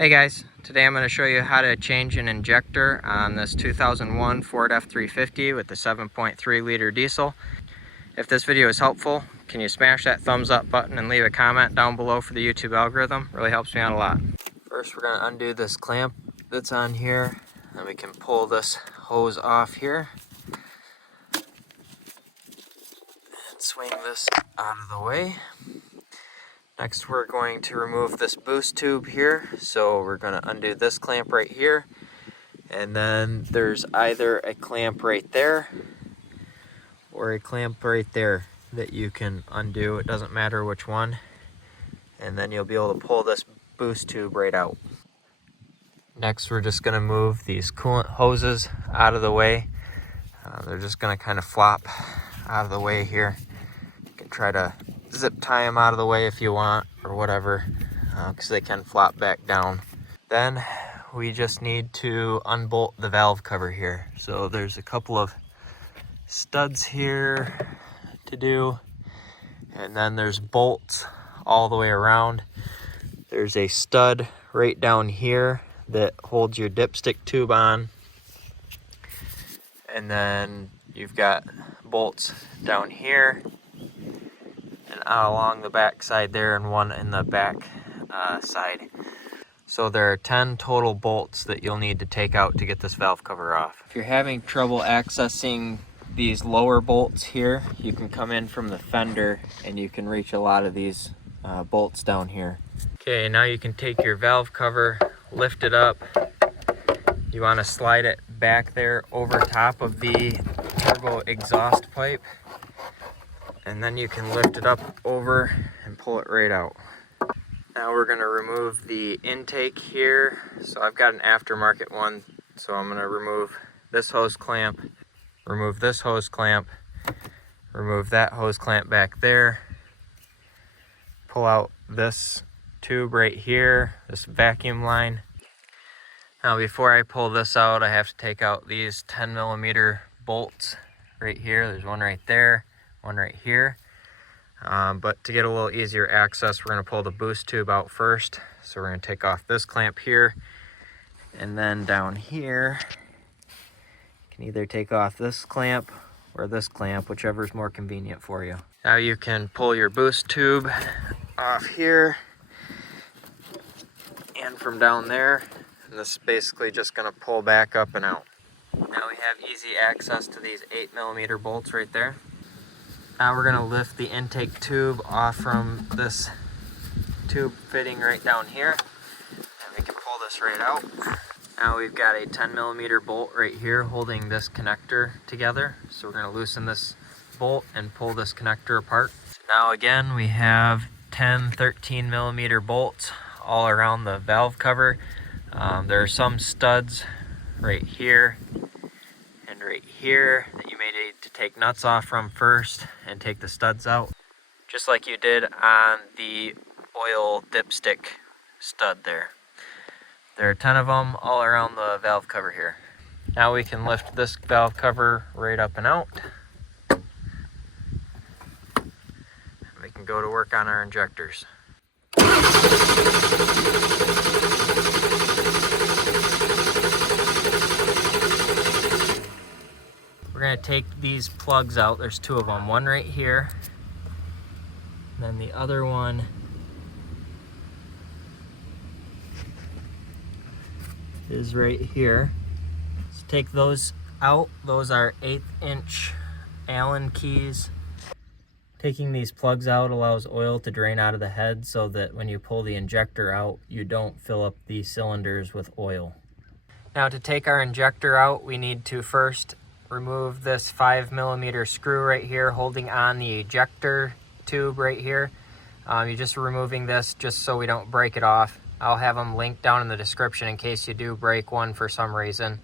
Hey guys, today I'm going to show you how to change an injector on this 2001 Ford F350 with the 7.3 liter diesel. If this video is helpful, can you smash that thumbs up button and leave a comment down below for the YouTube algorithm? Really helps me out a lot. First we're going to undo this clamp that's on here, and we can pull this hose off here and swing this out of the way. Next we're going to remove this boost tube here, so we're going to undo this clamp right here, and then there's either a clamp right there or a clamp right there that you can undo. It doesn't matter which one, and then you'll be able to pull this boost tube right out. Next we're just going to move these coolant hoses out of the way. They're just going to kind of flop out of the way here. You can try to zip tie them out of the way if you want, or whatever, because they can flop back down. Then we just need to unbolt the valve cover here. So there's a couple of studs here to do, and then there's bolts all the way around. There's a stud right down here that holds your dipstick tube on, and then you've got bolts down here and along the back side there, and one in the back side. So there are 10 total bolts that you'll need to take out to get this valve cover off. If you're having trouble accessing these lower bolts here, you can come in from the fender and you can reach a lot of these bolts down here. Okay, now you can take your valve cover, lift it up. You want to slide it back there over top of the turbo exhaust pipe, and then you can lift it up over and pull it right out. Now we're going to remove the intake here. So I've got an aftermarket one, so I'm going to remove this hose clamp, remove this hose clamp, remove that hose clamp back there, pull out this tube right here, this vacuum line. Now before I pull this out, I have to take out these 10mm bolts right here. There's one right there, one right here. But to get a little easier access, we're going to pull the boost tube out first. So we're going to take off this clamp here, and then down here you can either take off this clamp or this clamp, whichever is more convenient for you. Now you can pull your boost tube off here and from down there, and this is basically just going to pull back up and out. Now we have easy access to these 8mm bolts right there. Now we're going to lift the intake tube off from this tube fitting right down here, and we can pull this right out. Now we've got a 10mm bolt right here holding this connector together, so we're going to loosen this bolt and pull this connector apart. Now again, we have 10 13mm bolts all around the valve cover. There are some studs right here and right here that you may need to take nuts off from first and take the studs out, just like you did on the oil dipstick stud there. There are 10 of them all around the valve cover here. Now we can lift this valve cover right up and out. We can go to work on our injectors. We're going to take these plugs out. There's two of them, one right here, and then the other one is right here. Let's take those out. Those are 1/8" Allen keys. Taking these plugs out allows oil to drain out of the head, so that when you pull the injector out, you don't fill up the cylinders with oil. Now to take our injector out, we need to first remove this 5mm screw right here holding on the ejector tube right here. You're just removing this just so we don't break it off. I'll have them linked down in the description in case you do break one for some reason.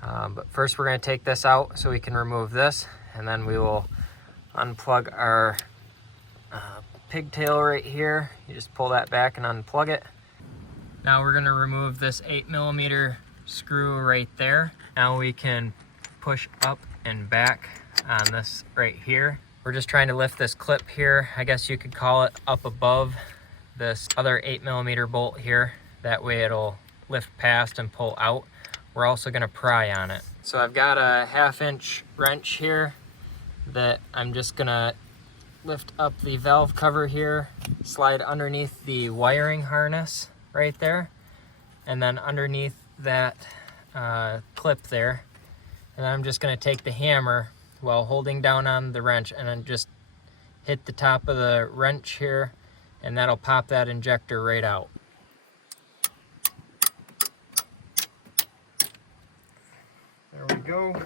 But first we're going to take this out so we can remove this, and then we will unplug our pigtail right here. You just pull that back and unplug it. Now we're going to remove this 8mm screw right there. Now we can push up and back on this right here. We're just trying to lift this clip here, I guess you could call it, up above this other 8mm bolt here. That way it'll lift past and pull out. We're also going to pry on it. So I've got a 1/2-inch wrench here that I'm just going to lift up the valve cover here, slide underneath the wiring harness right there, and then underneath that clip there. And then I'm just going to take the hammer while holding down on the wrench and then just hit the top of the wrench here, and that'll pop that injector right out. There we go.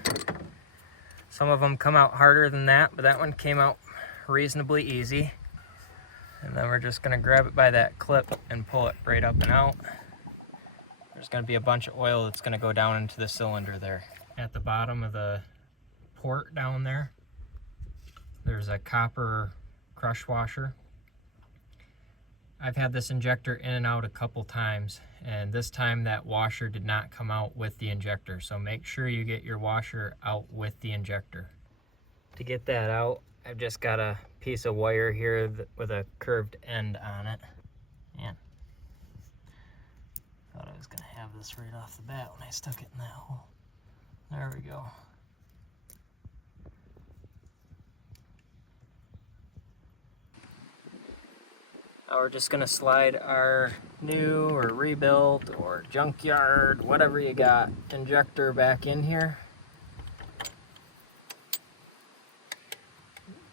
Some of them come out harder than that, but that one came out reasonably easy. And then we're just going to grab it by that clip and pull it right up and out. There's going to be a bunch of oil that's going to go down into the cylinder there. At the bottom of the port down there, there's a copper crush washer. I've had this injector in and out a couple times, and this time that washer did not come out with the injector, so make sure you get your washer out with the injector. To get that out, I've just got a piece of wire here with a curved end on it. Man, thought I was going to have this right off the bat when I stuck it in that hole. There we go. Now we're just going to slide our new or rebuilt or junkyard, whatever you got, injector back in here.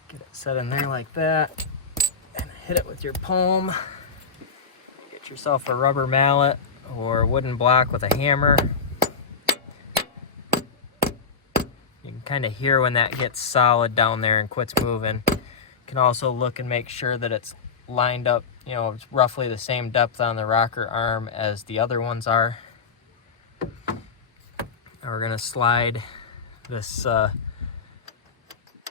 Get it set in there like that and hit it with your palm. Get yourself a rubber mallet or a wooden block with a hammer. You can kind of hear when that gets solid down there and quits moving. You can also look and make sure that it's lined up, you know, it's roughly the same depth on the rocker arm as the other ones are. Now we're going to slide this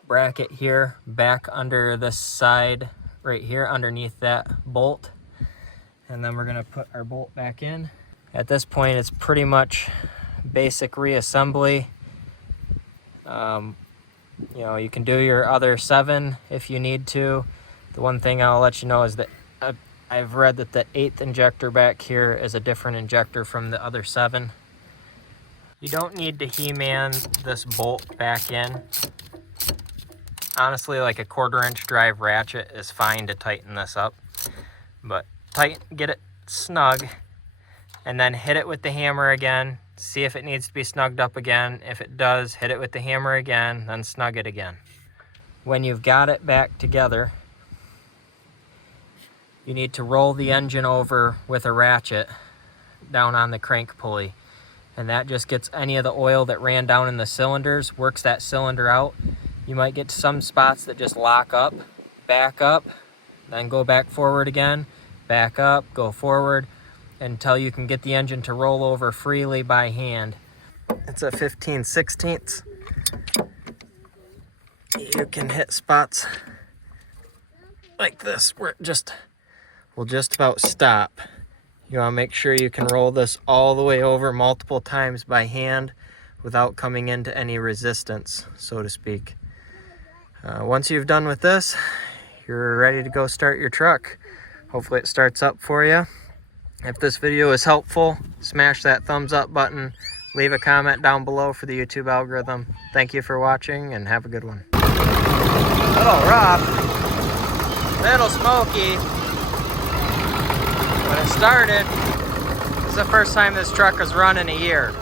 bracket here back under this side right here underneath that bolt, and then we're going to put our bolt back in. At this point it's pretty much basic reassembly. You know, you can do your other 7 if you need to. The one thing I'll let you know is that I've read that the 8th injector back here is a different injector from the other 7. You don't need to He-Man this bolt back in. Honestly, like a 1/4-inch drive ratchet is fine to tighten this up. But get it snug, and then hit it with the hammer again. See if it needs to be snugged up again. If it does, hit it with the hammer again, then snug it again. When you've got it back together, you need to roll the engine over with a ratchet down on the crank pulley. And that just gets any of the oil that ran down in the cylinders, works that cylinder out. You might get some spots that just lock up, back up, then go back forward again, back up, go forward, until you can get the engine to roll over freely by hand. It's a 15/16. You can hit spots like this where it will just about stop. You want to make sure you can roll this all the way over multiple times by hand without coming into any resistance, so to speak. Once you've done with this, you're ready to go start your truck. Hopefully it starts up for you. If this video is helpful, smash that thumbs up button. Leave a comment down below for the YouTube algorithm. Thank you for watching and have a good one. Little rough, little smoky. When it started, this is the first time this truck was run in a year.